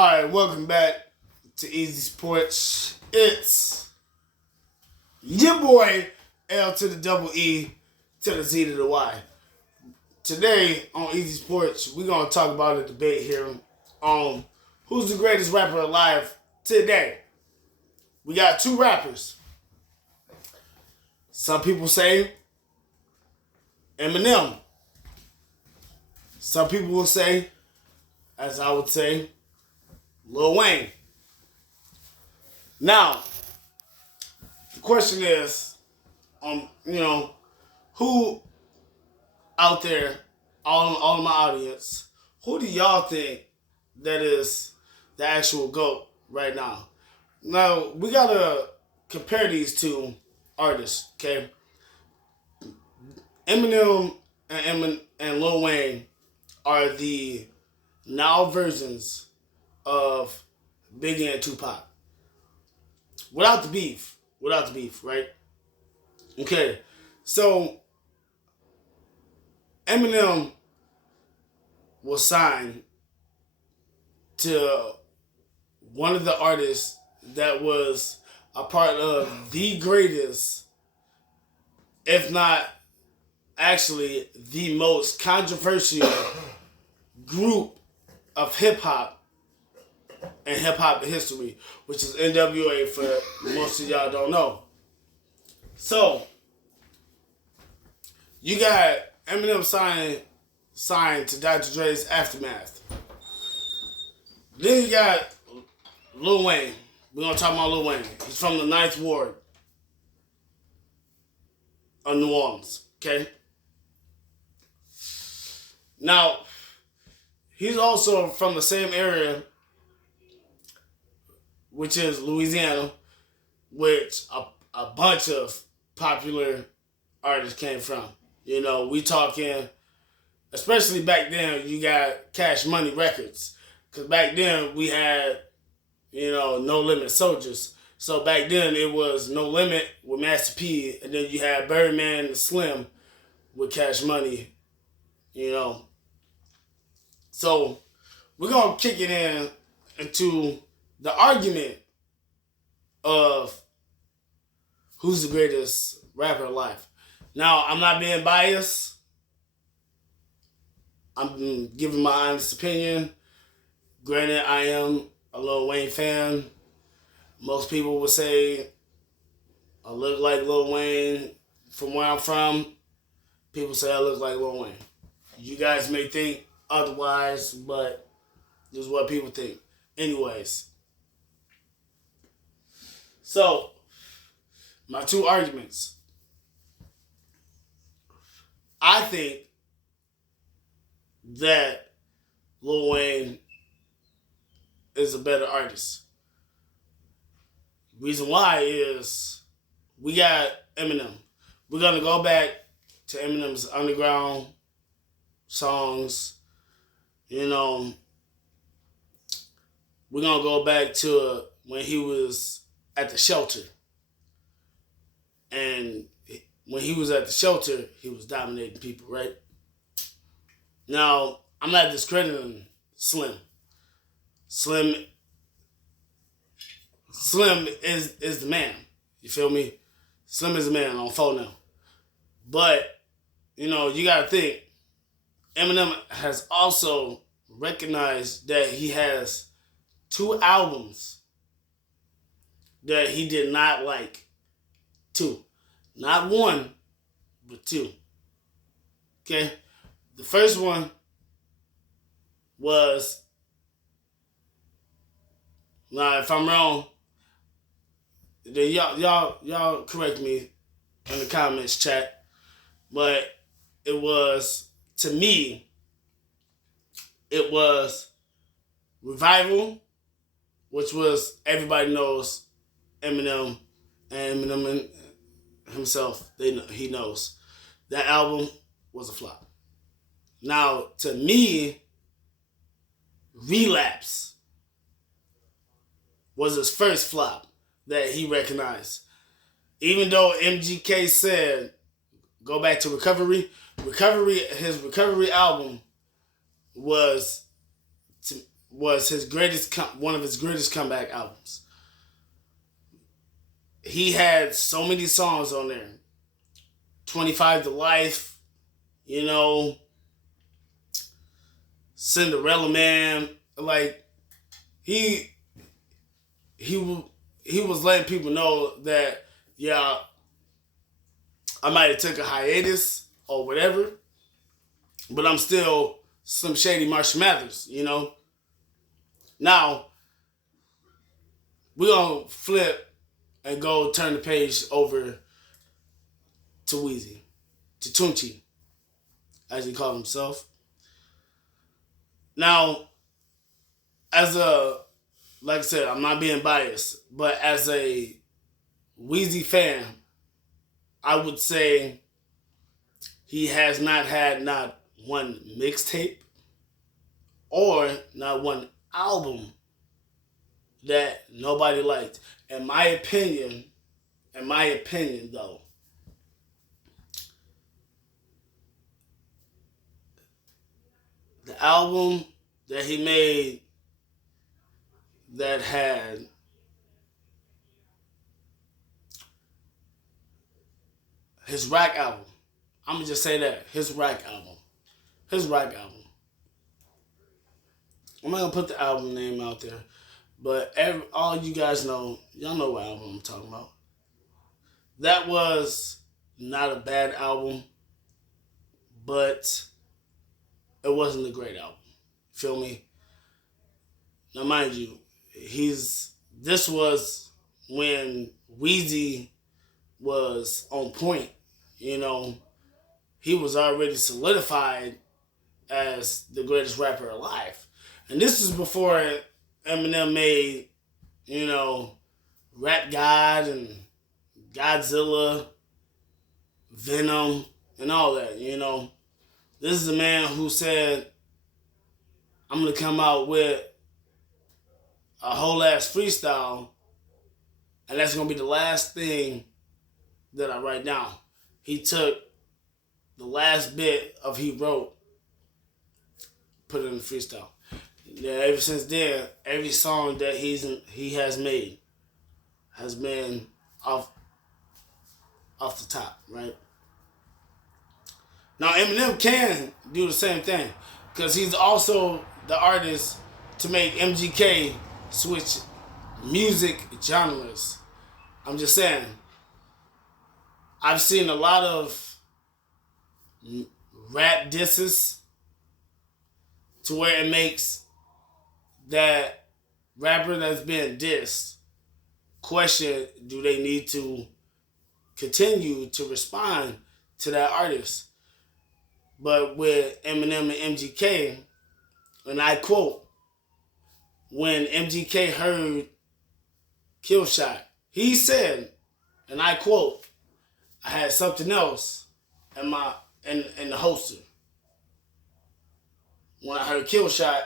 Alright, welcome back to Easy Sports. It's your boy, L to the double E to the Z to the Y. Today on Easy Sports, we're going to talk about a debate here on who's the greatest rapper alive today. We got two rappers. Some people say Eminem. Some people will say, as I would say, Lil Wayne. Now, the question is, who out there, all of my audience, who do y'all think that is the actual GOAT right now? Now, we gotta compare these two artists, okay? Eminem and Lil Wayne are the now versions of Biggie and Tupac. Without the beef, right? Okay, so Eminem was signed to one of the artists that was a part of the greatest, if not actually the most controversial group of hip-hop and hip-hop history, which is NWA for most of y'all don't know. So, you got Eminem signed to Dr. Dre's Aftermath. Then you got Lil Wayne. We're going to talk about Lil Wayne. He's from the 9th Ward of New Orleans, okay? Now, he's also from the same area, which is Louisiana, which a bunch of popular artists came from. You know, we talking, especially back then, you got Cash Money Records. Because back then, we had, No Limit Soldiers. So back then, it was No Limit with Master P, and then you had Birdman and Slim with Cash Money, So, we're going to kick it into the argument of who's the greatest rapper alive. Now, I'm not being biased. I'm giving my honest opinion. Granted, I am a Lil Wayne fan. Most people would say I look like Lil Wayne from where I'm from. People say I look like Lil Wayne. You guys may think otherwise, but this is what people think. Anyways. So, my two arguments. I think that Lil Wayne is a better artist. Reason why is we got Eminem. We're going to go back to Eminem's underground songs. We're going to go back to when he was at the shelter. And when he was at the shelter, he was dominating people, right? Now, I'm not discrediting Slim. Slim is the man. You feel me? Slim is the man on phone now. But, you got to think, Eminem has also recognized that he has two albums that he did not like. Two. Not one, but two. Okay? The first one was, now if I'm wrong, then y'all correct me in the comments, chat. But it was, to me, it was Revival, which was, everybody knows Eminem, and Eminem himself, he knows. That album was a flop. Now, to me, Relapse was his first flop that he recognized. Even though MGK said, go back to Recovery, his Recovery album was was his one of his greatest comeback albums. He had so many songs on there. 25 to Life, you know, Cinderella Man. Like, he he was letting people know that, yeah, I might have took a hiatus or whatever, but I'm still some shady Marshall Mathers, you know. Now, we're going to flip and go turn the page over to Weezy, to Tunchi, as he called himself. Now, like I said, I'm not being biased, but as a Weezy fan, I would say he has not had not one mixtape or not one album that nobody liked. In my opinion though, the album that he made that had his rap album, I'm gonna just say that, his rap album. I'm not gonna put the album name out there, but all you guys know, y'all know what album I'm talking about. That was not a bad album, but it wasn't a great album. Feel me? Now, mind you, this was when Weezy was on point. You know, he was already solidified as the greatest rapper alive. And this is before Eminem made, you know, Rap God and Godzilla, Venom, and all that, you know. This is a man who said, I'm going to come out with a whole ass freestyle, and that's going to be the last thing that I write down. He took the last bit of he wrote, put it in the freestyle. Yeah, ever since then, every song that he has made has been off the top, right? Now Eminem can do the same thing because he's also the artist to make MGK switch music genres. I'm just saying, I've seen a lot of rap disses to where it makes that rapper that's been dissed question, do they need to continue to respond to that artist? But with Eminem and MGK, and I quote, when MGK heard Kill Shot, he said, and I quote, I had something else in the holster. When I heard Kill Shot,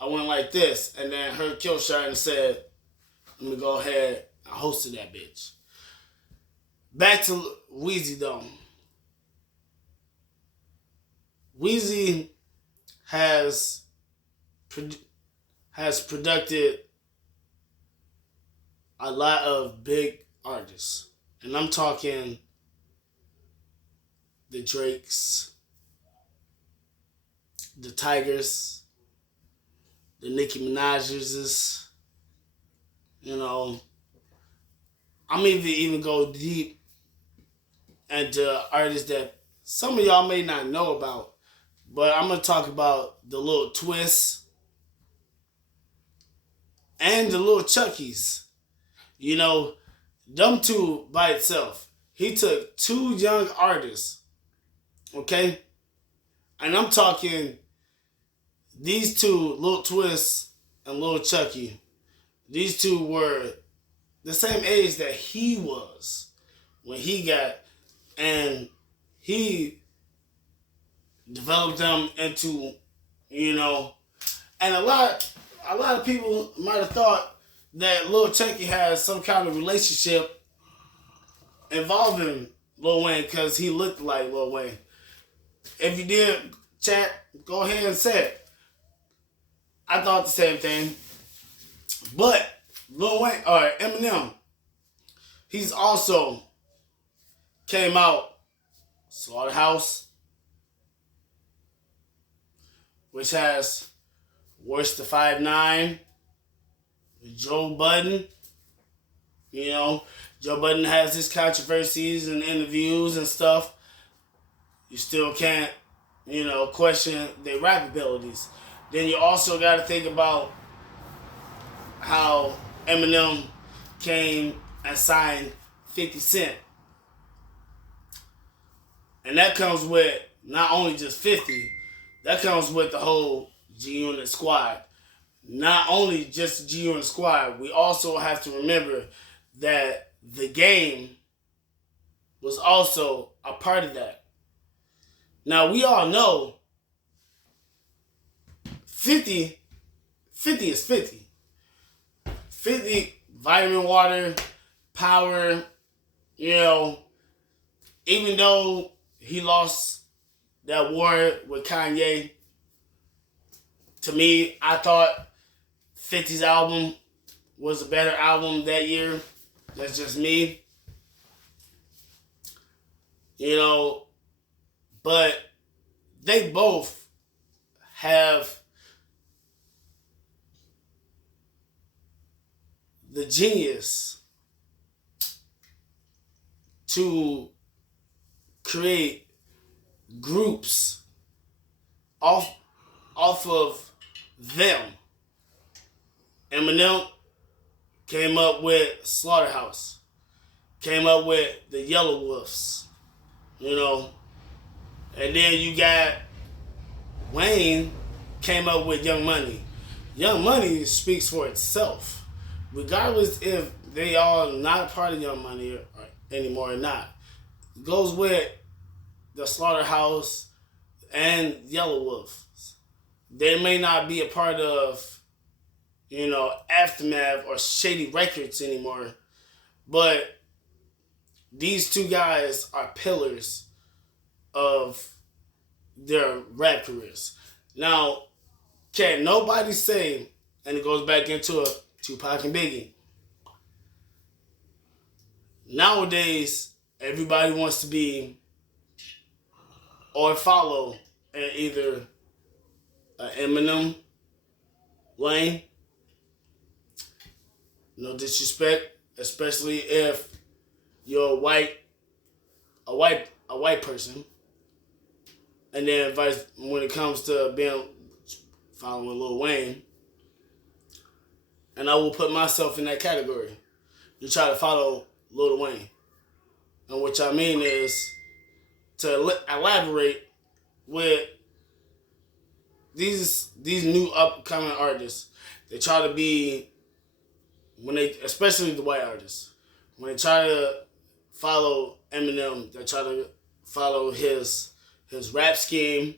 I went like this, and then heard Kill Shot and said, let me go ahead and hosted that bitch. Back to Weezy though. Weezy has produced a lot of big artists. And I'm talking the Drakes, the Tigers, the Nicki Minaj's, you know. I'm even go deep into artists that some of y'all may not know about. But I'm going to talk about the Lil Twists and the Lil Chuckies. You know, them two by itself. He took two young artists, okay? And I'm talking these two, Lil Twist and Lil Chucky. These two were the same age that he was when he got, and he developed them into, you know, and a lot of people might have thought that Lil Chucky has some kind of relationship involving Lil Wayne because he looked like Lil Wayne. If you did, chat, go ahead and say it. I thought the same thing. But Lil Wayne or Eminem, he's also came out Slaughterhouse, which has Worse to 5'9", Joe Budden. You know, Joe Budden has his controversies and interviews and stuff. You still can't, question their rap abilities. Then you also got to think about how Eminem came and signed 50 Cent. And that comes with not only just 50, that comes with the whole G Unit squad. Not only just G Unit squad, we also have to remember that the game was also a part of that. Now, we all know 50 is 50. 50, vitamin water, power, even though he lost that war with Kanye, to me, I thought 50's album was a better album that year. That's just me. But they both have the genius to create groups off of them. Eminem came up with Slaughterhouse, came up with the Yellow Wolves, and then you got Wayne came up with Young Money. Young Money speaks for itself, regardless if they are not a part of Young Money anymore or not. It goes with the Slaughterhouse and Yellow Wolves. They may not be a part of, Aftermath or Shady Records anymore, but these two guys are pillars of their rap careers. Now, can't nobody say, and it goes back into Tupac and Biggie. Nowadays, everybody wants to be or follow either Eminem, Wayne. No disrespect, especially if you're a white person, and then when it comes to following Lil Wayne, and I will put myself in that category. You try to follow Lil Wayne, and what I mean is to elaborate with these new upcoming artists. They try to be especially the white artists, when they try to follow Eminem, they try to follow his rap scheme,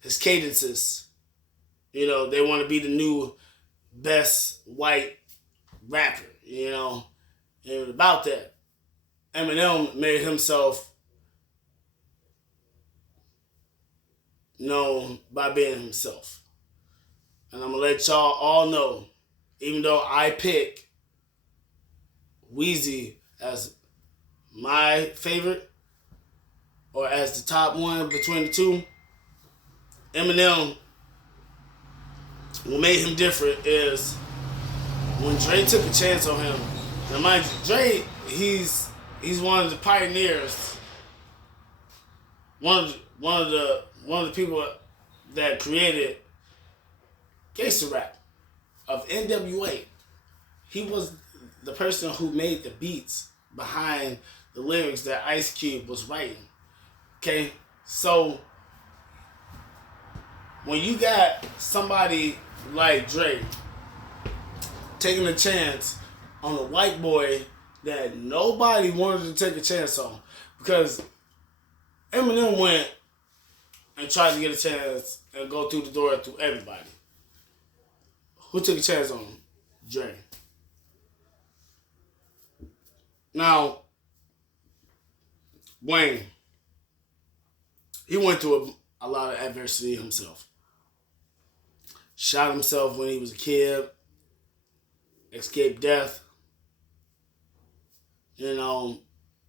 his cadences. They want to be the new best white rapper, And about that, Eminem made himself known by being himself. And I'm going to let y'all all know, even though I pick Weezy as my favorite, or as the top one between the two, Eminem, what made him different is when Dre took a chance on him. Now mind you, Dre, he's one of the pioneers, one of the people that created gangsta rap of NWA. He was the person who made the beats behind the lyrics that Ice Cube was writing. Okay, so when you got somebody like Dre taking a chance on a white boy that nobody wanted to take a chance on, because Eminem went and tried to get a chance and go through the door through everybody. Who took a chance on him? Dre. Now, Wayne, he went through a lot of adversity himself. shot himself when he was a kid, escaped death, you know,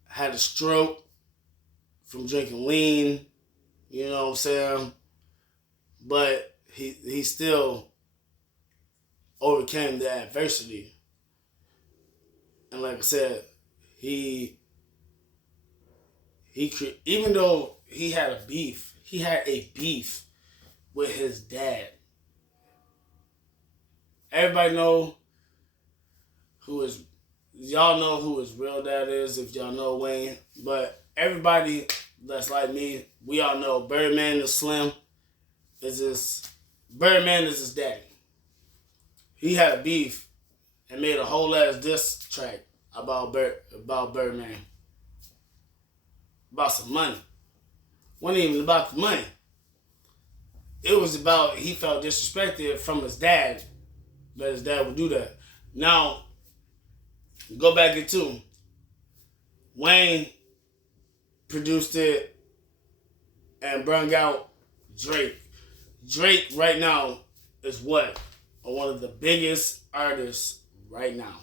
had a stroke from drinking lean, you know what I'm saying? But he still overcame the adversity. And like I said, he even though he had a beef with his dad. Everybody know y'all know who his real dad is if y'all know Wayne. But everybody that's like me, we all know Birdman is Slim. Birdman is his daddy. He had a beef and made a whole ass diss track about Birdman. About some money. Wasn't even about the money. It was about he felt disrespected from his dad that his dad would do that. Now, go back into Wayne produced it and brought out Drake. Drake right now is what? One of the biggest artists right now.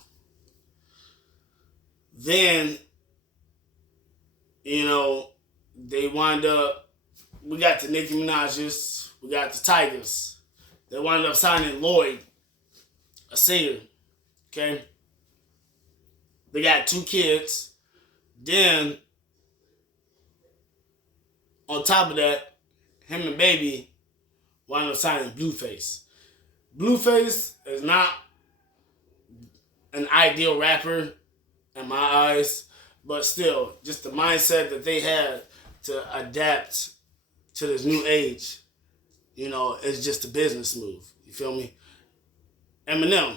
Then, you know, they wind up, we got the Nicki Minaj's, we got the Tigers. They wind up signing Lloyd, a singer, okay? They got 2 kids. Then, on top of that, him and Baby wound up signing Blueface. Blueface is not an ideal rapper in my eyes, but still, just the mindset that they had to adapt to this new age, you know, it's just a business move. You feel me? Eminem.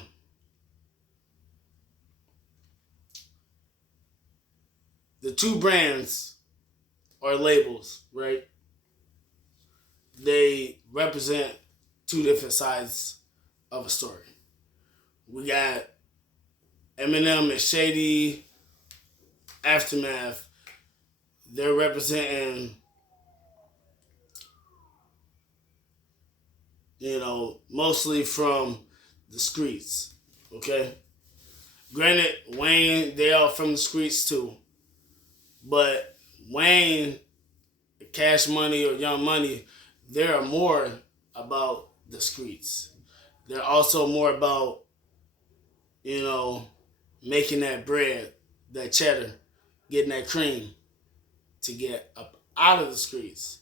The 2 brands or labels, right? They represent 2 different sides of a story. We got Eminem and Shady, Aftermath. They're representing, you know, mostly from the streets, okay? Granted, Wayne, they are from the streets too. But Wayne, Cash Money or Young Money, they are more about the streets. They're also more about, you know, making that bread, that cheddar, getting that cream to get up out of the streets.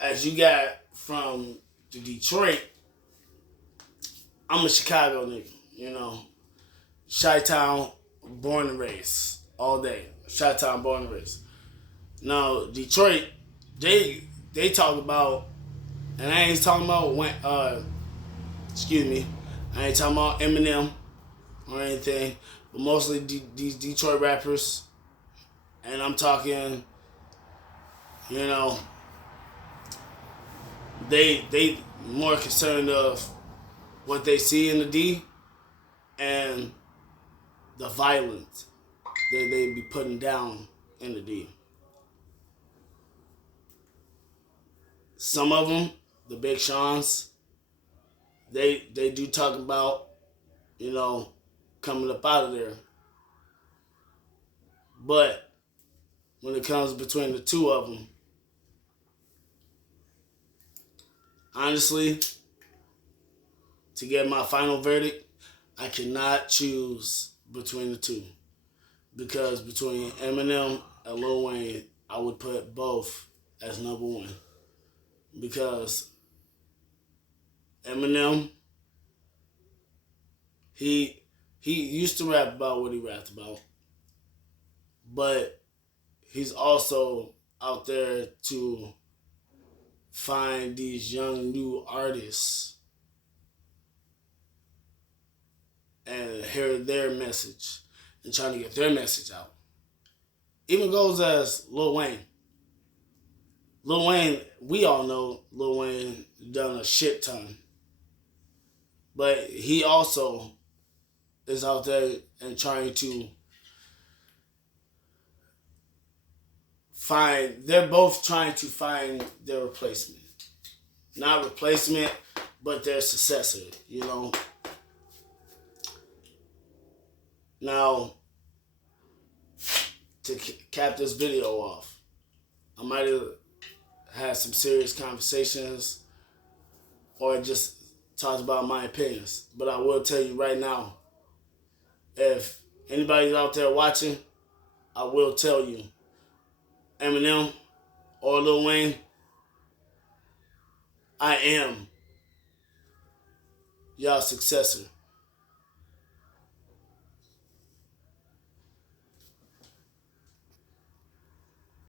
As you got from the Detroit, I'm a Chicago nigga, you know. Chi-Town, born and raised, all day. Chi-Town, born and raised. Now, Detroit, they talk about, and I ain't talking about, I ain't talking about Eminem or anything, but mostly these Detroit rappers, and I'm talking, you know, they more concerned of what they see in the D and the violence that they be putting down in the D. Some of them, the Big Seans, they do talk about, you know, coming up out of there. But when it comes between the 2 of them, honestly, to get my final verdict, I cannot choose between the 2. Because between Eminem and Lil Wayne, I would put both as number 1. Because Eminem, he used to rap about what he rapped about, but he's also out there to find these young new artists and hear their message and trying to get their message out. Even goes as Lil Wayne. Lil Wayne, we all know Lil Wayne done a shit ton. But he also is out there and trying to they're both trying to find their replacement. Not replacement, but their successor, you know. Now, to cap this video off, I might have had some serious conversations or just talked about my opinions. But I will tell you right now, if anybody's out there watching, I will tell you, Eminem or Lil Wayne, I am y'all successor.